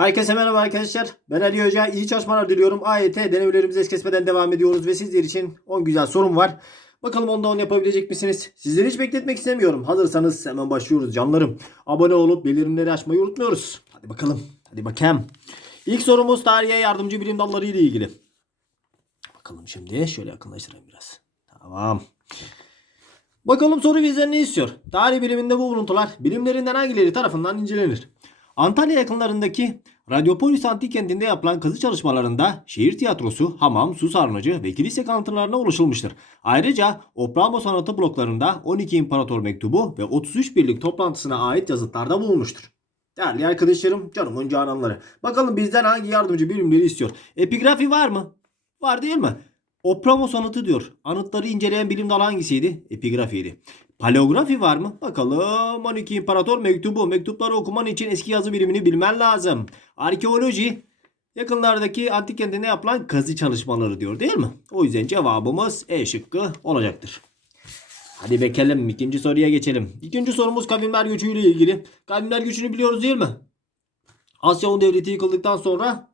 Herkese merhaba arkadaşlar. Ben Ali Hoca. İyi çalışmalar diliyorum. AYT denevlerimizi es kesmeden devam ediyoruz ve sizler için 10 güzel sorum var. Bakalım onda 10 yapabilecek misiniz? Sizleri hiç bekletmek istemiyorum. Hazırsanız hemen başlıyoruz canlarım. Abone olup bildirimleri açmayı unutmuyoruz. Hadi bakalım. Hadi bakalım. İlk sorumuz tarihe yardımcı bilim dalları ile ilgili. Bakalım şimdi şöyle yakınlaştırayım biraz. Tamam. Bakalım soru bizden ne istiyor? Tarih biliminde bu buluntular bilimlerinden hangileri tarafından incelenir? Antalya yakınlarındaki Radyopolis Antik Kenti'nde yapılan kazı çalışmalarında şehir tiyatrosu, hamam, su sarnıcı ve kilise kalıntılarına ulaşılmıştır. Ayrıca Opramo sanatı bloklarında 12 İmparator Mektubu ve 33 birlik toplantısına ait yazıtlarda bulunmuştur. Değerli arkadaşlarım, canımın cananları. Bakalım bizden hangi yardımcı bilimleri istiyor? Epigrafi var mı? Var değil mi? Opramo sanatı diyor. Anıtları inceleyen bilim dalı hangisiydi? Epigrafiydi. Paleografi var mı? Bakalım 12 İmparator mektubu. Mektupları okuman için eski yazı bilimini bilmen lazım. Arkeoloji yakınlardaki antik kentinde yapılan kazı çalışmaları diyor değil mi? O yüzden cevabımız E şıkkı olacaktır. Hadi bakalım ikinci soruya geçelim. İkinci sorumuz kavimler göçüyle ilgili. Kavimler göçünü biliyoruz değil mi? Asya Hun Devleti yıkıldıktan sonra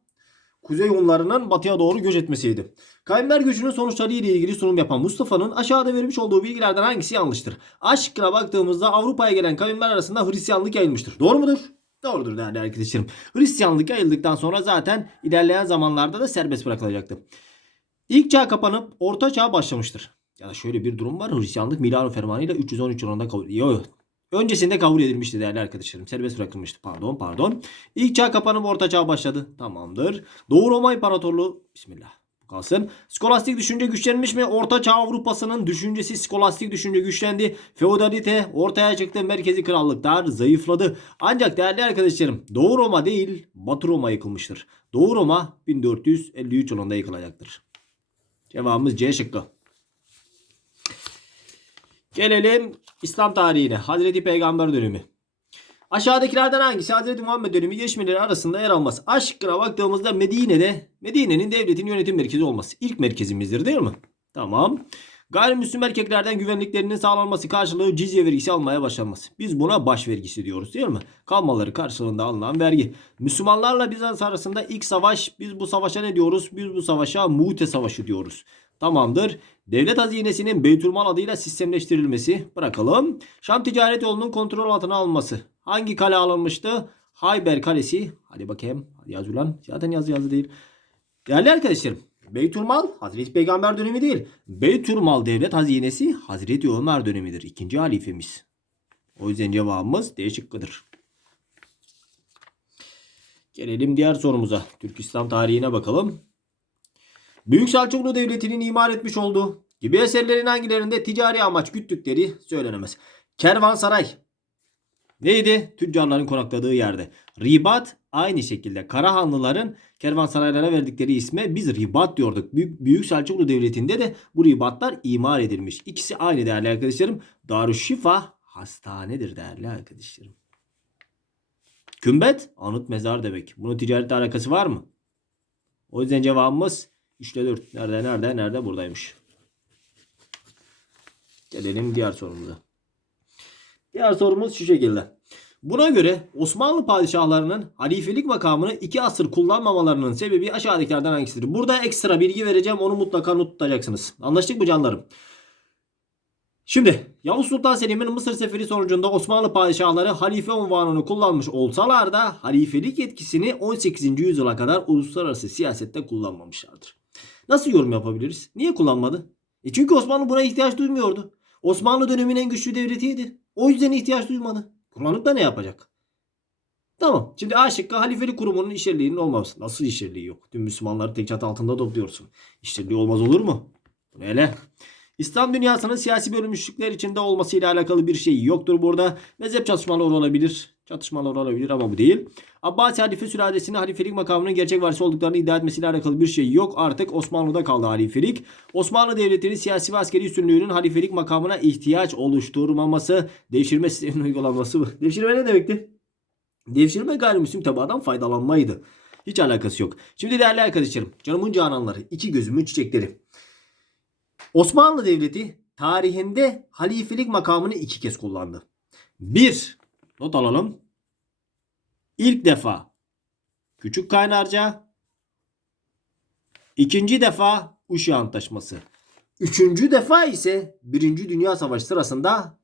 Kuzey Hunlarının batıya doğru göç etmesiydi. Kavimler göçünün sonuçları ile ilgili sunum yapan Mustafa'nın aşağıda vermiş olduğu bilgilerden hangisi yanlıştır? Aşkına baktığımızda Avrupa'ya gelen kavimler arasında Hristiyanlık yayılmıştır. Doğru mudur? Doğrudur değerli arkadaşlarım. Hristiyanlık yayıldıktan sonra zaten ilerleyen zamanlarda da serbest bırakılacaktı. İlk çağ kapanıp orta çağ başlamıştır. Ya da şöyle bir durum var. Hristiyanlık Milano Fermanı ile 313 yılında kabul Yo, yo. Öncesinde kabul edilmişti değerli arkadaşlarım. Serbest bırakılmıştı. Pardon pardon. İlk çağ kapanıp orta çağ başladı. Tamamdır. Doğu Roma İmparatorluğu. Bismillah. Kalsın. Skolastik düşünce güçlenmiş mi? Orta çağ Avrupa'sının düşüncesi skolastik düşünce güçlendi. Feodalite ortaya çıktı. Merkezi krallıklar zayıfladı. Ancak değerli arkadaşlarım Doğu Roma değil Batı Roma yıkılmıştır. Doğu Roma 1453 yılında yıkılacaktır. Cevabımız C şıkkı. Gelelim İslam tarihine. Hazreti Peygamber dönemi. Aşağıdakilerden hangisi Hazreti Muhammed dönemi gelişmeleri arasında yer almaz? Aşkına baktığımızda Medine'de Medine'nin devletin yönetim merkezi olması ilk merkezimizdir değil mi? Tamam. Gayrimüslim erkeklerden güvenliklerinin sağlanması karşılığı cizye vergisi almaya başlanması. Biz buna baş vergisi diyoruz değil mi? Kalmaları karşılığında alınan vergi. Müslümanlarla Bizans arasında ilk savaş. Biz bu savaşa ne diyoruz? Biz bu savaşa Mu'te Savaşı diyoruz. Tamamdır. Devlet hazinesinin Beytülmal adıyla sistemleştirilmesi. Bırakalım. Şam ticaret yolunun kontrol altına alınması. Hangi kale alınmıştı? Hayber Kalesi. Hadi bakayım. Hadi yaz ulan. Zaten yazı yazı değil. Değerli arkadaşlarım. Beytülmal Hazreti Peygamber dönemi değil. Beytülmal devlet hazinesi Hazreti Ömer dönemidir. İkinci halifemiz. O yüzden cevabımız D şıkkıdır. Gelelim diğer sorumuza. Türk İslam tarihine bakalım. Büyük Selçuklu Devleti'nin imar etmiş olduğu gibi eserlerin hangilerinde ticari amaç güttükleri söylenemez. Kervansaray neydi? Tüccarların konakladığı yerde. Ribat aynı şekilde Karahanlıların kervansaraylara verdikleri isme biz ribat diyorduk. Büyük, Selçuklu Devleti'nde de bu ribatlar imar edilmiş. İkisi aynı değerli arkadaşlarım. Darüşşifa hastanedir değerli arkadaşlarım. Kümbet anıt mezar demek. Bunun ticaretle alakası var mı? O yüzden cevabımız 3'te 4. Nerede nerede nerede buradaymış. Gelelim diğer sorumuza. Diğer sorumuz şu şekilde. Buna göre Osmanlı padişahlarının halifelik makamını iki asır kullanmamalarının sebebi aşağıdakilerden hangisidir? Burada ekstra bilgi vereceğim. Onu mutlaka not tutacaksınız. Anlaştık mı canlarım? Şimdi Yavuz Sultan Selim'in Mısır seferi sonucunda Osmanlı padişahları halife unvanını kullanmış olsalar da halifelik yetkisini 18. yüzyıla kadar uluslararası siyasette kullanmamışlardır. Nasıl yorum yapabiliriz? Niye kullanmadı? E çünkü Osmanlı buna ihtiyaç duymuyordu. Osmanlı döneminin en güçlü devletiydi. O yüzden ihtiyaç duymadı. Kullanıp da ne yapacak? Tamam. Şimdi A şıkkı halifelik kurumunun işlerliğinin olmaması. Nasıl işlerliği yok? Tüm Müslümanları tek çatı altında topluyorsun. İşlerliği olmaz olur mu? Bu ne hele? İslam dünyasının siyasi bölünmüşlükler içinde olmasıyla alakalı bir şey yoktur burada. Mezhep çatışmaları olabilir. Çatışmalar olabilir ama bu değil. Abbasi halife sülalesinin halifelik makamının gerçek varisi olduklarını iddia etmesiyle alakalı bir şey yok. Artık Osmanlı'da kaldı halifelik. Osmanlı Devleti'nin siyasi ve askeri üstünlüğünün halifelik makamına ihtiyaç oluşturmaması, devşirme sisteminin uygulanması? Devşirme ne demekti? Devşirme gayrimüslim tabadan faydalanmaydı. Hiç alakası yok. Şimdi değerli arkadaşlarım, canımın cananları, iki gözümün çiçekleri. Osmanlı Devleti tarihinde halifelik makamını iki kez kullandı. Bir, not alalım. İlk defa Küçük Kaynarca. İkinci defa Uşi Antlaşması. Üçüncü defa ise Birinci Dünya Savaşı sırasında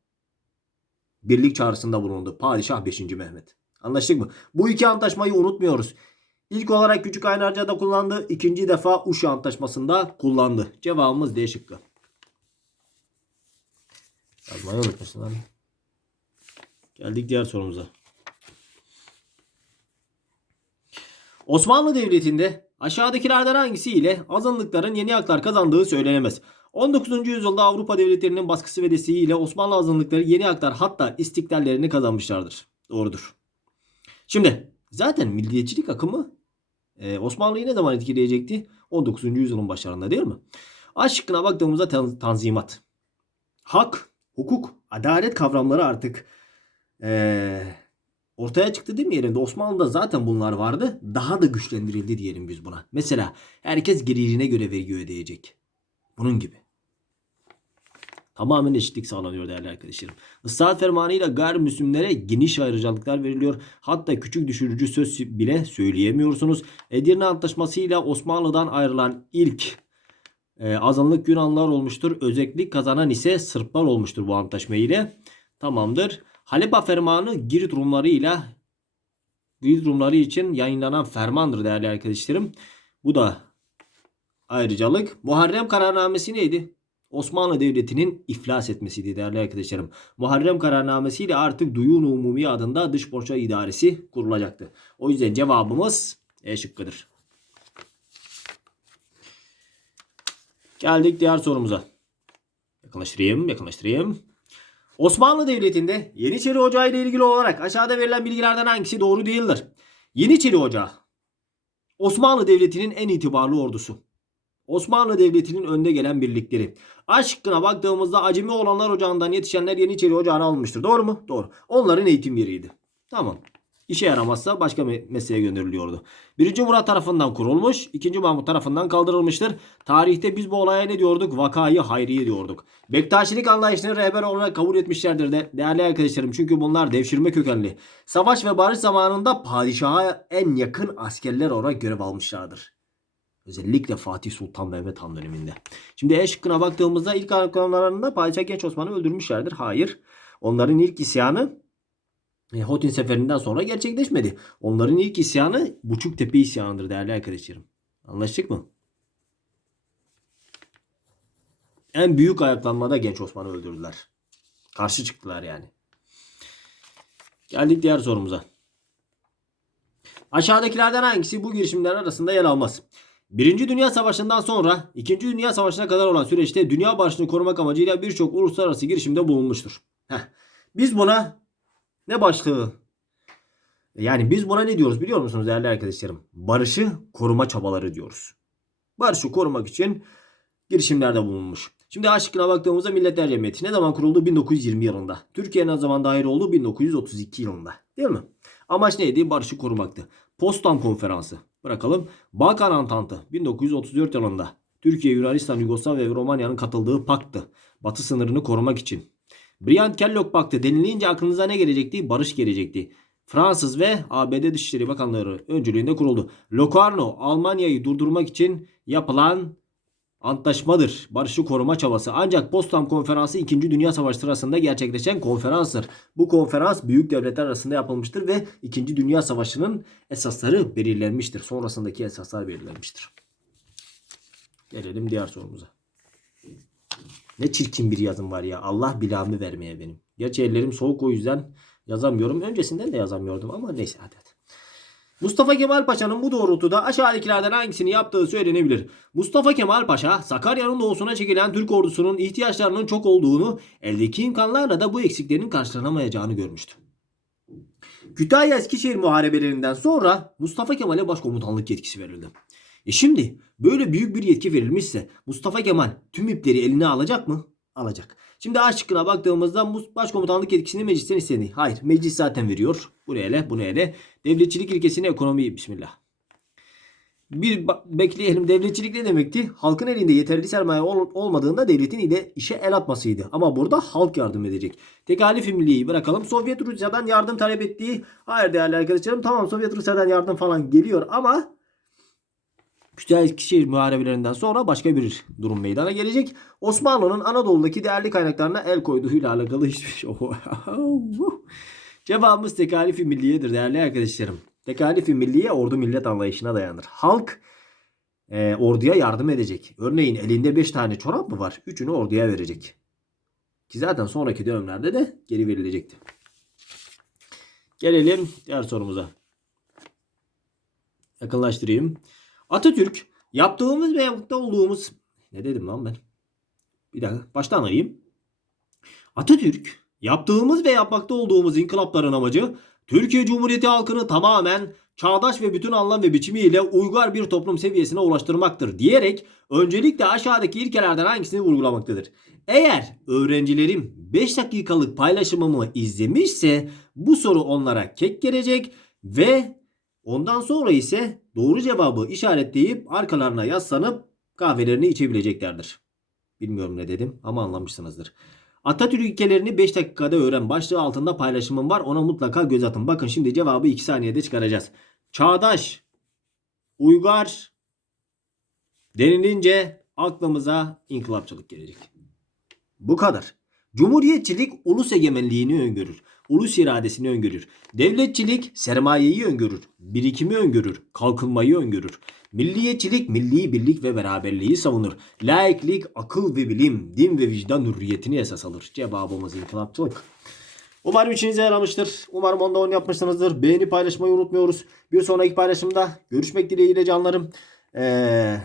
birlik çağrısında bulundu. Padişah 5. Mehmet. Anlaştık mı? Bu iki antlaşmayı unutmuyoruz. İlk olarak Küçük Kaynarca'da kullandı. ikinci defa Uşi Antlaşması'nda kullandı. Cevabımız D şıkkı. Yazmayı unutmuşsun abi. Geldik diğer sorumuza. Osmanlı Devleti'nde aşağıdakilerden hangisi ile azınlıkların yeni haklar kazandığı söylenemez. 19. yüzyılda Avrupa devletlerinin baskısı ve desteğiyle Osmanlı azınlıkları yeni haklar hatta istiklallerini kazanmışlardır. Doğrudur. Şimdi zaten milliyetçilik akımı e, Osmanlı'yı ne zaman etkileyecekti? 19. yüzyılın başlarında değil mi? A şıkkına baktığımızda tan- tanzimat. Hak, hukuk, adalet kavramları artık e, ortaya çıktı değil mi yerinde? Osmanlı'da zaten bunlar vardı. Daha da güçlendirildi diyelim biz buna. Mesela herkes gelirine göre vergi ödeyecek. Bunun gibi. Tamamen eşitlik sağlanıyor değerli arkadaşlarım. Islahat fermanıyla gayrimüslimlere geniş ayrıcalıklar veriliyor. Hatta küçük düşürücü söz bile söyleyemiyorsunuz. Edirne Antlaşması ile Osmanlı'dan ayrılan ilk e, azınlık Yunanlılar olmuştur. Özellik kazanan ise Sırplar olmuştur bu antlaşma ile. Tamamdır. Halepa Fermanı Girit Rumları ile Girit Rumları için yayınlanan fermandır değerli arkadaşlarım. Bu da ayrıcalık. Muharrem kararnamesi neydi? Osmanlı Devleti'nin iflas etmesiydi değerli arkadaşlarım. Muharrem kararnamesiyle artık Duyun Umumi adında dış borça idaresi kurulacaktı. O yüzden cevabımız E şıkkıdır. Geldik diğer sorumuza. Yakınlaştırayım, yakınlaştırayım. Osmanlı Devleti'nde Yeniçeri Ocağı ile ilgili olarak aşağıda verilen bilgilerden hangisi doğru değildir? Yeniçeri Ocağı Osmanlı Devleti'nin en itibarlı ordusu. Osmanlı Devleti'nin önde gelen birlikleri. Aşkına baktığımızda Acemi olanlar ocağından yetişenler Yeniçeri Ocağı'na alınmıştır. Doğru mu? Doğru. Onların eğitim yeriydi. Tamam. İşe yaramazsa başka me- mesleğe gönderiliyordu. 1. Murat tarafından kurulmuş, 2. Mahmut tarafından kaldırılmıştır. Tarihte biz bu olaya ne diyorduk? Vakayı hayriye diyorduk. Bektaşilik anlayışını rehber olarak kabul etmişlerdir de değerli arkadaşlarım. Çünkü bunlar devşirme kökenli. Savaş ve barış zamanında padişaha en yakın askerler olarak görev almışlardır. Özellikle Fatih Sultan Mehmet Han döneminde. Şimdi E baktığımızda ilk anlatımlarında Padişah Genç Osman'ı öldürmüşlerdir. Hayır. Onların ilk isyanı Hotin seferinden sonra gerçekleşmedi. Onların ilk isyanı Buçuktepe isyanıdır değerli arkadaşlarım. Anlaştık mı? En büyük ayaklanmada Genç Osman'ı öldürdüler. Karşı çıktılar yani. Geldik diğer sorumuza. Aşağıdakilerden hangisi bu girişimler arasında yer almaz? Birinci Dünya Savaşı'ndan sonra İkinci Dünya Savaşı'na kadar olan süreçte dünya barışını korumak amacıyla birçok uluslararası girişimde bulunmuştur. Heh. Biz buna ne başlığı? Yani biz buna ne diyoruz biliyor musunuz değerli arkadaşlarım? Barışı koruma çabaları diyoruz. Barışı korumak için girişimlerde bulunmuş. Şimdi A baktığımızda Milletler Cemiyeti ne zaman kuruldu? 1920 yılında. Türkiye ne zaman dahil oldu? 1932 yılında. Değil mi? Amaç neydi? Barışı korumaktı. Potsdam Konferansı. Bırakalım. Balkan Antantı 1934 yılında. Türkiye, Yunanistan, Yugoslavya ve Romanya'nın katıldığı paktı. Batı sınırını korumak için. Briand-Kellogg Paktı denilince aklınıza ne gelecekti? Barış gelecekti. Fransız ve ABD Dışişleri Bakanları öncülüğünde kuruldu. Locarno Almanya'yı durdurmak için yapılan antlaşmadır. Barışı koruma çabası. Ancak Potsdam Konferansı 2. Dünya Savaşı sırasında gerçekleşen konferanstır. Bu konferans büyük devletler arasında yapılmıştır ve 2. Dünya Savaşı'nın esasları belirlenmiştir. Sonrasındaki esaslar belirlenmiştir. Gelelim diğer sorumuza. Ne çirkin bir yazım var ya. Allah bilamı vermeye benim. Gerçi ellerim soğuk o yüzden yazamıyorum. Öncesinden de yazamıyordum ama neyse hadi hadi. Mustafa Kemal Paşa'nın bu doğrultuda aşağıdakilerden hangisini yaptığı söylenebilir. Mustafa Kemal Paşa, Sakarya'nın doğusuna çekilen Türk ordusunun ihtiyaçlarının çok olduğunu, eldeki imkanlarla da bu eksiklerin karşılanamayacağını görmüştü. Kütahya Eskişehir muharebelerinden sonra Mustafa Kemal'e başkomutanlık yetkisi verildi. E şimdi böyle büyük bir yetki verilmişse Mustafa Kemal tüm ipleri eline alacak mı? Alacak. Şimdi A şıkkına baktığımızda bu başkomutanlık yetkisini meclisten istedi. Hayır meclis zaten veriyor. Bu ne ele bu ne ele. Devletçilik ilkesini ekonomi bismillah. Bir bekleyelim devletçilik ne demekti? Halkın elinde yeterli sermaye ol- olmadığında devletin ile işe el atmasıydı. Ama burada halk yardım edecek. Tekalif milliyi bırakalım. Sovyet Rusya'dan yardım talep ettiği. Hayır değerli arkadaşlarım tamam Sovyet Rusya'dan yardım falan geliyor ama Küçükşehir muharebelerinden sonra başka bir durum meydana gelecek. Osmanlı'nın Anadolu'daki değerli kaynaklarına el koyduğuyla alakalı hiçbir şey. Cevabımız tekalifi milliyedir değerli arkadaşlarım. Tekalifi milliye ordu millet anlayışına dayanır. Halk e, orduya yardım edecek. Örneğin elinde 5 tane çorap mı var? Üçünü orduya verecek. Ki zaten sonraki dönemlerde de geri verilecekti. Gelelim diğer sorumuza. Yakınlaştırayım. Atatürk yaptığımız ve yapmakta olduğumuz ne dedim lan ben? Bir dakika baştan alayım. Atatürk yaptığımız ve yapmakta olduğumuz inkılapların amacı Türkiye Cumhuriyeti halkını tamamen çağdaş ve bütün anlam ve biçimiyle uygar bir toplum seviyesine ulaştırmaktır diyerek öncelikle aşağıdaki ilkelerden hangisini vurgulamaktadır? Eğer öğrencilerim 5 dakikalık paylaşımımı izlemişse bu soru onlara kek gelecek ve ondan sonra ise doğru cevabı işaretleyip arkalarına yaslanıp kahvelerini içebileceklerdir. Bilmiyorum ne dedim ama anlamışsınızdır. Atatürk ilkelerini 5 dakikada öğren başlığı altında paylaşımım var. Ona mutlaka göz atın. Bakın şimdi cevabı 2 saniyede çıkaracağız. Çağdaş, uygar denilince aklımıza inkılapçılık gelecek. Bu kadar. Cumhuriyetçilik ulus egemenliğini öngörür. Ulus iradesini öngörür. Devletçilik sermayeyi öngörür. Birikimi öngörür. Kalkınmayı öngörür. Milliyetçilik milli birlik ve beraberliği savunur. Laiklik akıl ve bilim, din ve vicdan hürriyetini esas alır. Cevabımız inkılapçılık. Umarım içinize yaramıştır. Umarım onda onu yapmışsınızdır. Beğeni paylaşmayı unutmuyoruz. Bir sonraki paylaşımda görüşmek dileğiyle canlarım. Ee,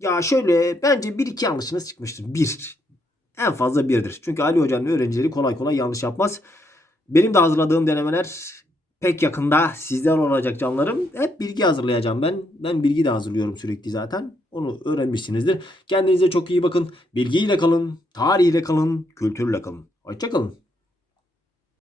ya şöyle bence bir iki yanlışınız çıkmıştır. Bir. En fazla birdir. Çünkü Ali Hoca'nın öğrencileri kolay kolay yanlış yapmaz. Benim de hazırladığım denemeler pek yakında sizler olacak canlarım. Hep bilgi hazırlayacağım ben. Ben bilgi de hazırlıyorum sürekli zaten. Onu öğrenmişsinizdir. Kendinize çok iyi bakın. Bilgiyle kalın, tarihiyle kalın, kültürle kalın. Hoşçakalın.